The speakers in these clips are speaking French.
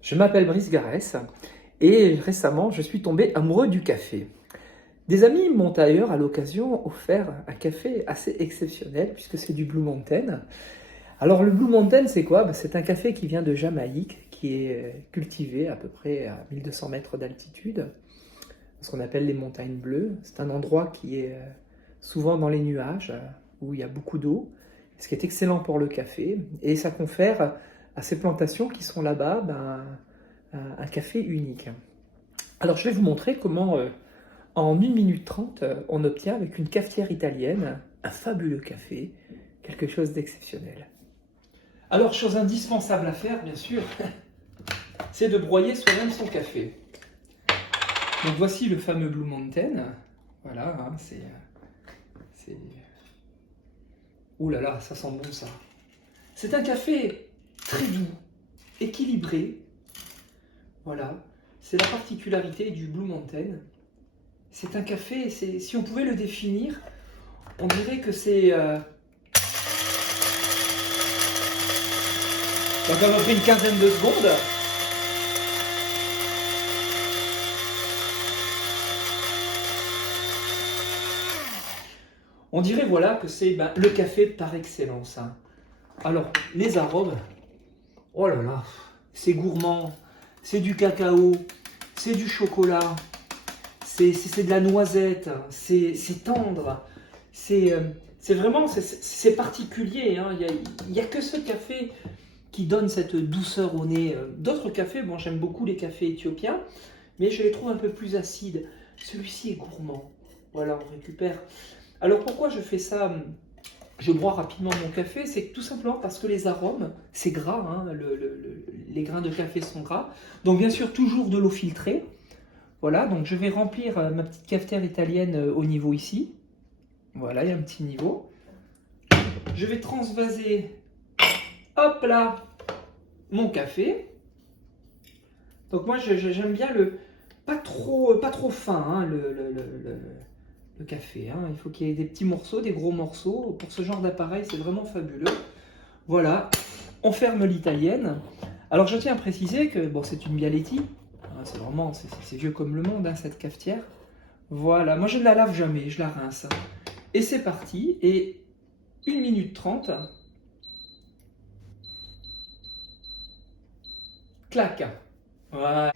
Je m'appelle Brice Garès et récemment je suis tombé amoureux du café. Des amis m'ont d'ailleurs à l'occasion offert un café assez exceptionnel puisque c'est du Blue Mountain. Alors le Blue Mountain c'est quoi? C'est un café qui vient de Jamaïque, qui est cultivé à peu près à 1200 mètres d'altitude, ce qu'on appelle les montagnes bleues. C'est un endroit qui est souvent dans les nuages, où il y a beaucoup d'eau, ce qui est excellent pour le café et ça confère à ces plantations qui sont là-bas un café unique. Alors je vais vous montrer comment en 1 minute 30 on obtient avec une cafetière italienne un fabuleux café, quelque chose d'exceptionnel. Alors chose indispensable à faire bien sûr, c'est de broyer soi-même son café. Donc voici le fameux Blue Mountain, voilà, hein, c'est... Ouh là là, ça sent bon ça. C'est un café très doux, équilibré, voilà, c'est la particularité du Blue Mountain. C'est un café, si on pouvait le définir, on dirait que c'est... ça a à peu près une quinzaine de secondes. On dirait voilà que c'est le café par excellence. Hein. Alors, les arômes, oh là là, c'est gourmand, c'est du cacao, c'est du chocolat, c'est de la noisette, c'est tendre, c'est vraiment c'est particulier. Hein. Il y a que ce café qui donne cette douceur au nez. D'autres cafés, bon, j'aime beaucoup les cafés éthiopiens, mais je les trouve un peu plus acides. Celui-ci est gourmand. Voilà, on récupère. Alors pourquoi je fais ça? Je broie rapidement mon café, c'est tout simplement parce que les arômes, c'est gras, hein, les grains de café sont gras. Donc bien sûr, toujours de l'eau filtrée. Voilà, donc je vais remplir ma petite cafetière italienne au niveau ici. Voilà, il y a un petit niveau. Je vais transvaser, hop là, mon café. Donc moi, j'aime bien le pas trop fin, hein, le café. Hein. Il faut qu'il y ait des petits morceaux, des gros morceaux. Pour ce genre d'appareil, c'est vraiment fabuleux. Voilà, on ferme l'italienne. Alors je tiens à préciser que bon, c'est une Bialetti. C'est vraiment, c'est vieux comme le monde, hein, cette cafetière. Voilà, moi je ne la lave jamais, je la rince. Et c'est parti, et 1 minute 30. Clac. Voilà.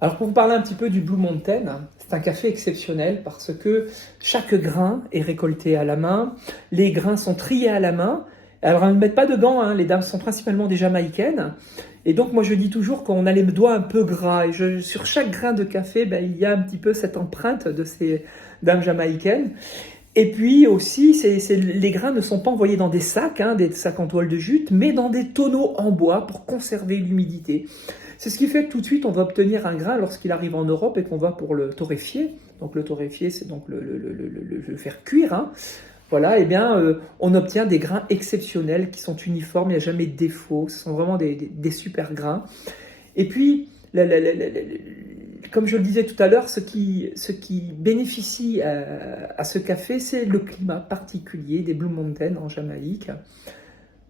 Alors pour vous parler un petit peu du Blue Mountain, c'est un café exceptionnel parce que chaque grain est récolté à la main, les grains sont triés à la main. Alors elles ne mettent pas de gants, hein, les dames sont principalement des Jamaïcaines. Et donc moi je dis toujours qu'on a les doigts un peu gras. Et sur chaque grain de café, il y a un petit peu cette empreinte de ces dames jamaïcaines. Et puis aussi, les grains ne sont pas envoyés dans des sacs, hein, des sacs en toile de jute, mais dans des tonneaux en bois pour conserver l'humidité. C'est ce qui fait que tout de suite, on va obtenir un grain lorsqu'il arrive en Europe et qu'on va pour le torréfier. Donc le torréfier, c'est donc le faire cuire. Hein. Voilà, et bien, on obtient des grains exceptionnels qui sont uniformes, il n'y a jamais de défaut. Ce sont vraiment des super grains. Et puis, comme je le disais tout à l'heure, ce qui bénéficie à ce café, c'est le climat particulier des Blue Mountain en Jamaïque.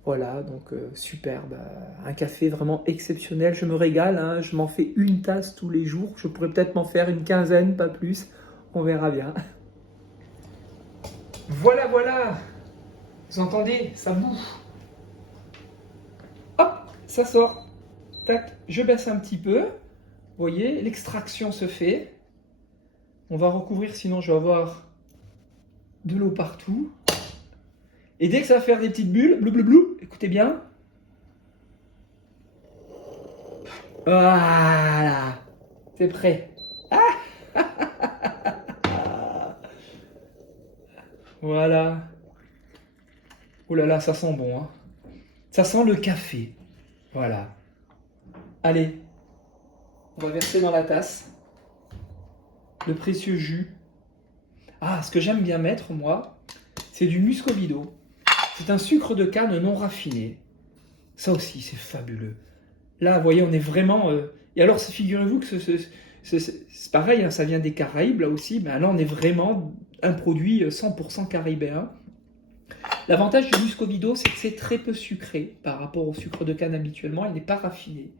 Voilà, donc superbe, un café vraiment exceptionnel, je me régale, hein, je m'en fais une tasse tous les jours, je pourrais peut-être m'en faire une quinzaine, pas plus, on verra bien. Voilà, voilà, vous entendez, ça bouffe. Hop, ça sort, tac, je baisse un petit peu, vous voyez, l'extraction se fait. On va recouvrir, sinon je vais avoir de l'eau partout. Et dès que ça va faire des petites bulles, blou blou blou, écoutez bien. Voilà, c'est prêt. Voilà. Oh là là, ça sent bon. Hein. Ça sent le café. Voilà. Allez, on va verser dans la tasse le précieux jus. Ah, ce que j'aime bien mettre, moi, c'est du muscovado. C'est un sucre de canne non raffiné. Ça aussi, c'est fabuleux. Là, vous voyez, on est vraiment... Et alors, figurez-vous que c'est pareil, hein, ça vient des Caraïbes, là aussi. Mais là, on est vraiment un produit 100% caribéen. L'avantage du muscovado, c'est que c'est très peu sucré par rapport au sucre de canne habituellement. Il n'est pas raffiné.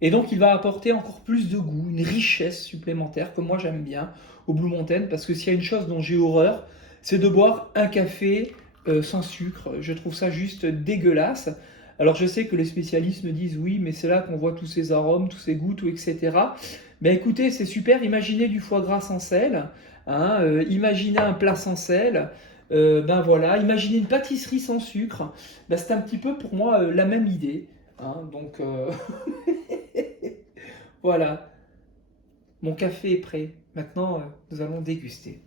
Et donc il va apporter encore plus de goût, une richesse supplémentaire que moi j'aime bien au Blue Mountain, parce que s'il y a une chose dont j'ai horreur, c'est de boire un café sans sucre. Je trouve ça juste dégueulasse. Alors je sais que les spécialistes me disent oui, mais c'est là qu'on voit tous ces arômes, tous ces goûts, tout, etc. Mais écoutez, c'est super. Imaginez du foie gras sans sel, hein, imaginez un plat sans sel. Ben voilà, imaginez une pâtisserie sans sucre. Ben, c'est un petit peu pour moi la même idée, hein. Donc voilà, mon café est prêt. Maintenant, nous allons déguster.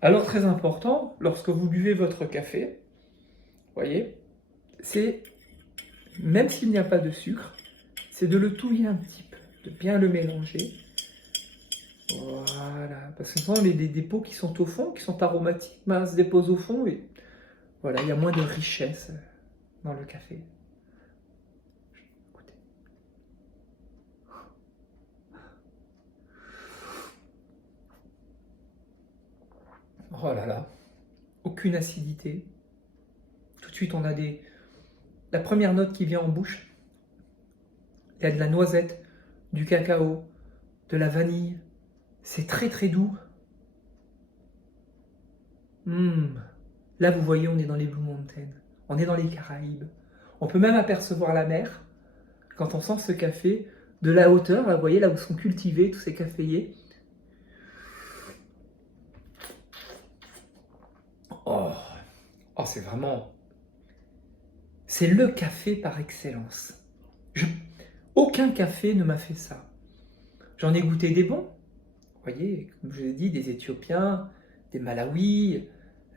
Alors très important, lorsque vous buvez votre café, voyez, c'est, même s'il n'y a pas de sucre, c'est de le touiller un petit peu, de bien le mélanger. Voilà, parce que ce sont des pots qui sont au fond, qui sont aromatiques, ben, se déposent au fond et voilà, il y a moins de richesse dans le café. Écoutez. Oh là là, aucune acidité. Tout de suite, on a la première note qui vient en bouche. Il y a de la noisette, du cacao, de la vanille. C'est très très doux. Là, vous voyez, on est dans les Blue Mountains. On est dans les Caraïbes. On peut même apercevoir la mer quand on sent ce café de la hauteur. Là, vous voyez, là où sont cultivés tous ces caféiers. Oh, oh c'est vraiment... C'est le café par excellence. Aucun café ne m'a fait ça. J'en ai goûté des bons. Vous voyez, comme je vous ai dit, des Éthiopiens, des Malawi,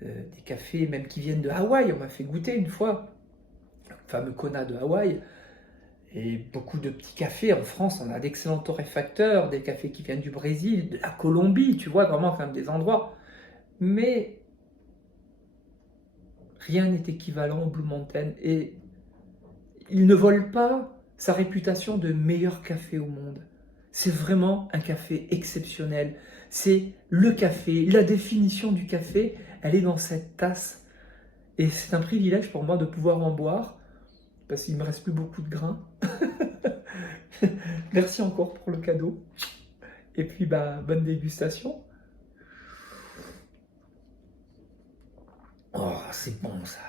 des cafés même qui viennent de Hawaï. On m'a fait goûter une fois le fameux Kona de Hawaï. Et beaucoup de petits cafés. En France, on a d'excellents torréfacteurs, des cafés qui viennent du Brésil, de la Colombie, tu vois, vraiment quand même des endroits. Mais rien n'est équivalent au Blue Mountain. Et il ne vole pas sa réputation de meilleur café au monde. C'est vraiment un café exceptionnel. C'est le café, la définition du café, elle est dans cette tasse. Et c'est un privilège pour moi de pouvoir en boire, parce qu'il ne me reste plus beaucoup de grains. Merci encore pour le cadeau. Et puis, bah, bonne dégustation. Oh, c'est bon ça.